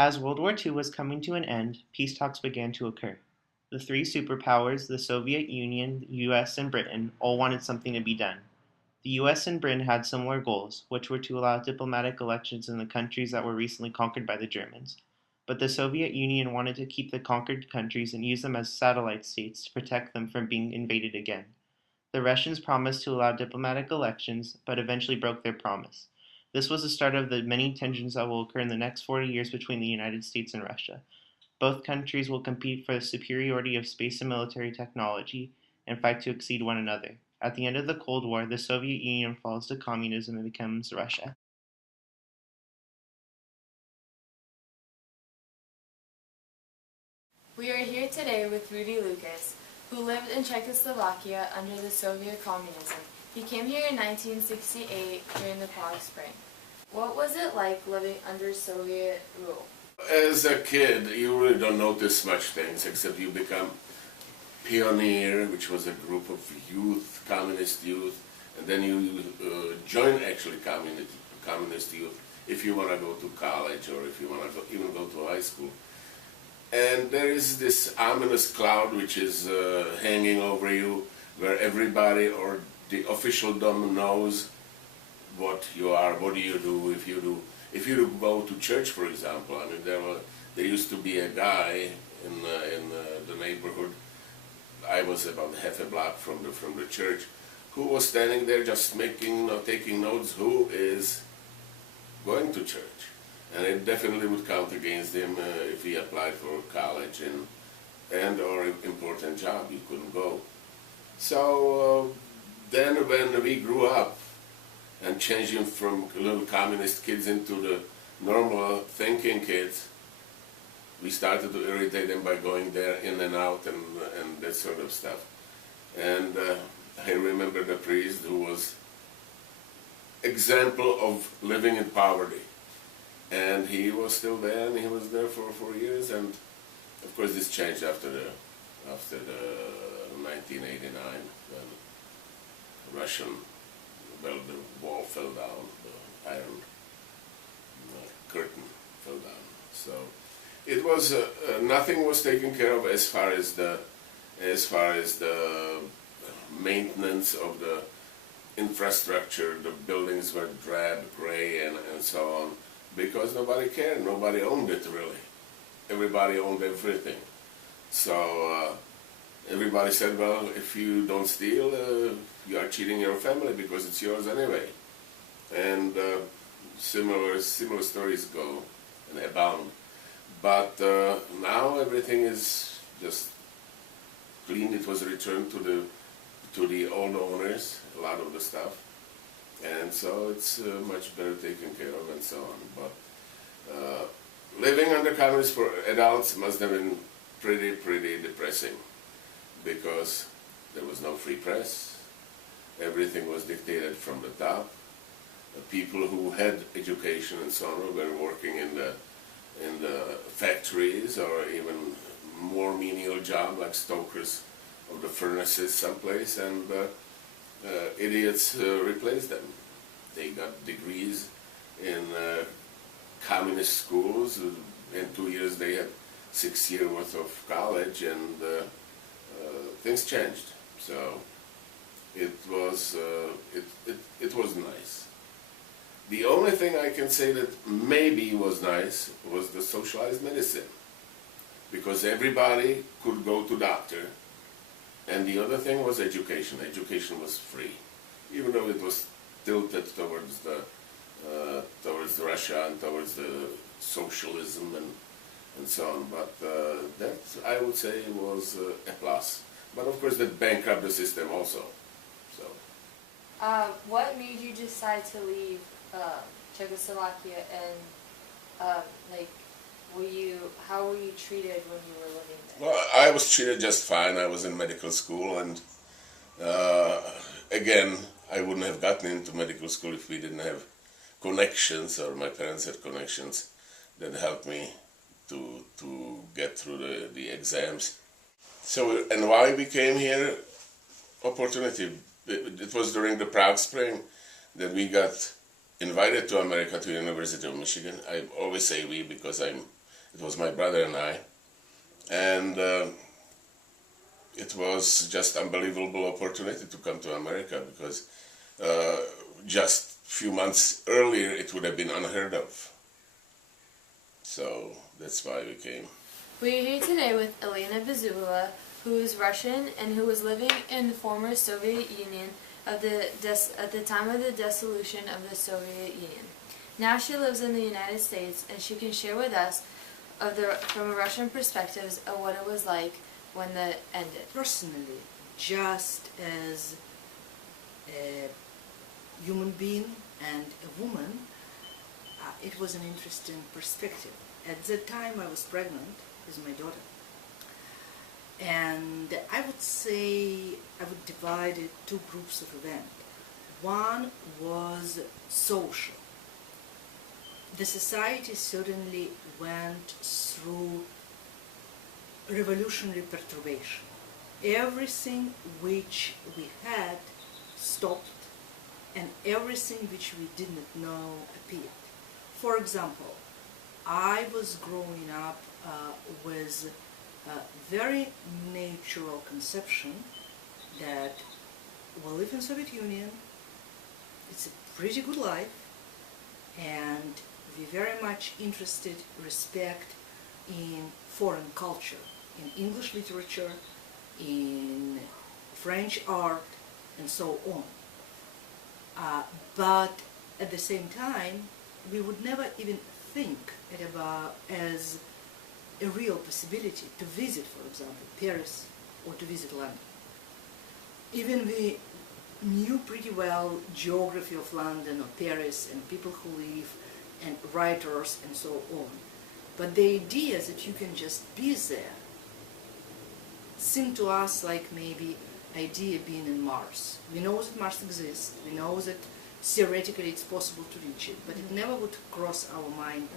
As World War II was coming to an end, peace talks began to occur. The three superpowers, the Soviet Union, the US, and Britain, all wanted something to be done. The US and Britain had similar goals, which were to allow diplomatic elections in the countries that were recently conquered by the Germans. But the Soviet Union wanted to keep the conquered countries and use them as satellite states to protect them from being invaded again. The Russians promised to allow diplomatic elections, but eventually broke their promise. This was the start of the many tensions that will occur in the next 40 years between the United States and Russia. Both countries will compete for the superiority of space and military technology and fight to exceed one another. At the end of the Cold War, the Soviet Union falls to communism and becomes Russia. We are here today with Rudy Lucas, who lived in Czechoslovakia under the Soviet communism. He came here in 1968 during the Prague Spring. What was it like living under Soviet rule? As a kid, you really don't notice much things except you become pioneer, which was a group of youth, communist youth, and then you join actually communist youth if you want to go to college or if you want to even go to high school. And there is this ominous cloud which is hanging over you, where everybody or the officialdom knows what you are, what do you do. If you go to church, for example, I mean, there used to be a guy in the neighborhood. I was about half a block from the church, who was standing there just taking notes who is going to church. And it definitely would count against him if he applied for college and or important job. You couldn't go. So then when we grew up and changing from little communist kids into the normal thinking kids, we started to irritate them by going there in and out and that sort of stuff. And I remember the priest who was example of living in poverty. And he was still there, and he was there for 4 years. And of course, this changed after the 1989 when the wall fell down, the iron curtain fell down. So it was nothing was taken care of as far as the maintenance of the infrastructure. The buildings were drab, gray, and so on. Because nobody cared, nobody owned it really. Everybody owned everything. So everybody said, well, if you don't steal, you are cheating your family because it's yours anyway. And similar stories go and abound. But now everything is just clean. It was returned to the old owners, a lot of the stuff. And so it's much better taken care of and so on. But living under communism for adults must have been pretty depressing, because there was no free press. Everything was dictated from the top. The people who had education and so on were working in the factories or even more menial job like stokers of the furnaces someplace, and idiots replaced them. They got degrees in communist schools. In 2 years they had 6 years worth of college, and things changed. So it was nice. The only thing I can say that maybe was nice was the socialized medicine, because everybody could go to doctor. And the other thing was education. Education was free, even though it was tilted towards Russia and towards the socialism and so on. But that, I would say, was a plus. But of course, that bankrupted the system also. So. What made you decide to leave Czechoslovakia, and how were you treated when you were living there? Well, I was treated just fine. I was in medical school, and again, I wouldn't have gotten into medical school if we didn't have connections, or my parents had connections that helped me to get through the exams. So, and why we came here? Opportunity. It was during the Prague Spring that we got invited to America, to the University of Michigan. I always say we because I'm It was my brother and I. And it was just unbelievable opportunity to come to America because just a few months earlier it would have been unheard of. So that's why we came. We are here today with Elena Bezubova, who is Russian and who was living in the former Soviet Union at the time of the dissolution of the Soviet Union. Now she lives in the United States, and she can share with us from a Russian perspective of what it was like when the ended. Personally, just as a human being and a woman, it was an interesting perspective. At that time I was pregnant with my daughter, and I would say I would divide it two groups of events. One was social. The society certainly went through revolutionary perturbation. Everything which we had stopped, and everything which we did not know appeared. For example, I was growing up with a very natural conception that we live in Soviet Union, it's a pretty good life, and we're very much interested, respect in foreign culture, in English literature, in French art, and so on. But at the same time, we would never even think about as a real possibility to visit, for example, Paris or to visit London. Even we knew pretty well geography of London or Paris and people who live and writers and so on. But the idea that you can just be there seemed to us like maybe idea being in Mars. We know that Mars exists, we know that theoretically it's possible to reach it, but it never would cross our mind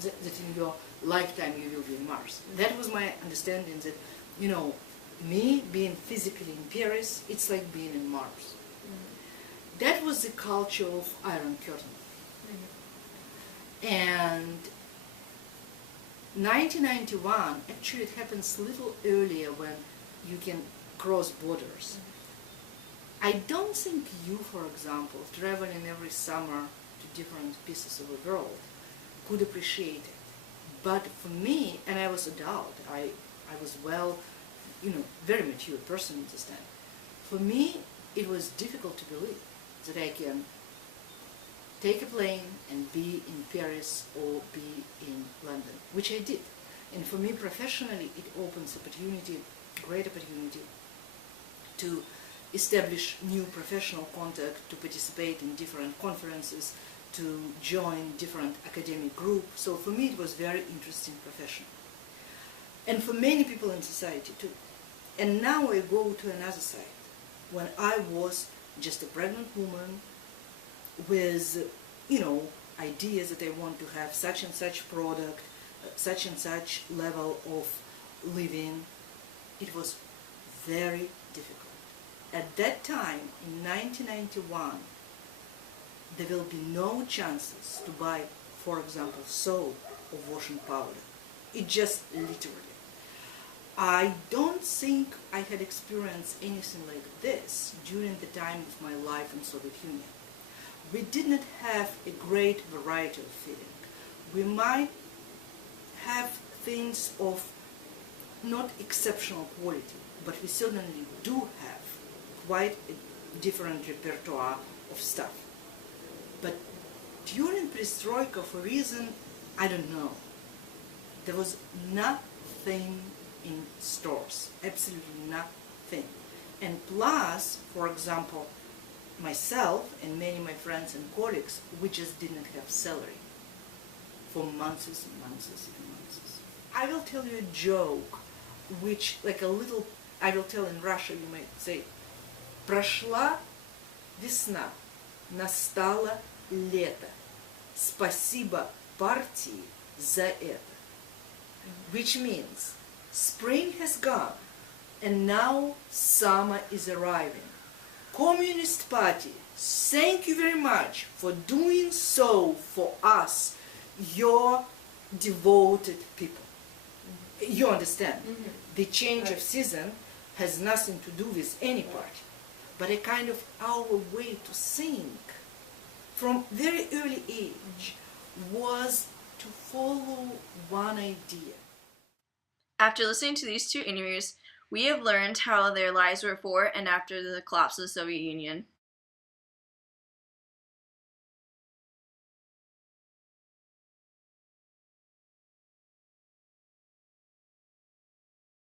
that in your lifetime you will be in Mars. That was my understanding that, you know, me being physically in Paris, it's like being in Mars. That was the culture of Iron Curtain. And 1991, actually it happens a little earlier when you can cross borders. I don't think you, for example, traveling every summer to different pieces of the world, could appreciate it. But for me, and I was adult, I was well, you know, very mature person at this time. For me, it was difficult to believe that I can take a plane and be in Paris or be in London, which I did. And for me professionally, it opens opportunity, great opportunity, to establish new professional contact, to participate in different conferences, to join different academic groups. So for me it was very interesting profession. And for many people in society too. And now I go to another side, when I was just a pregnant woman with, you know, ideas that I want to have such and such product, such and such level of living. It was very difficult. At that time, in 1991, there will be no chances to buy, for example, soap or washing powder. It just literally. I don't think I had experienced anything like this during the time of my life in Soviet Union. We did not have a great variety of feeling. We might have things of not exceptional quality, but we certainly do have quite a different repertoire of stuff. But during Perestroika, for a reason I don't know, there was nothing in stores, absolutely nothing. And plus, for example, myself and many of my friends and colleagues, we just didn't have salary for months and months and months. I will tell you a joke, which like a little, I will tell in Russia, you might say, прошла весна, настало лето. Спасибо партии за это. Which means spring has gone and now summer is arriving. Communist Party, thank you very much for doing so for us, your devoted people. You understand? Mhm. The change of Right. season has nothing to do with any party, but a kind of our way to think from very early age was to follow one idea. After listening to these two interviews, we have learned how their lives were before and after the collapse of the Soviet Union.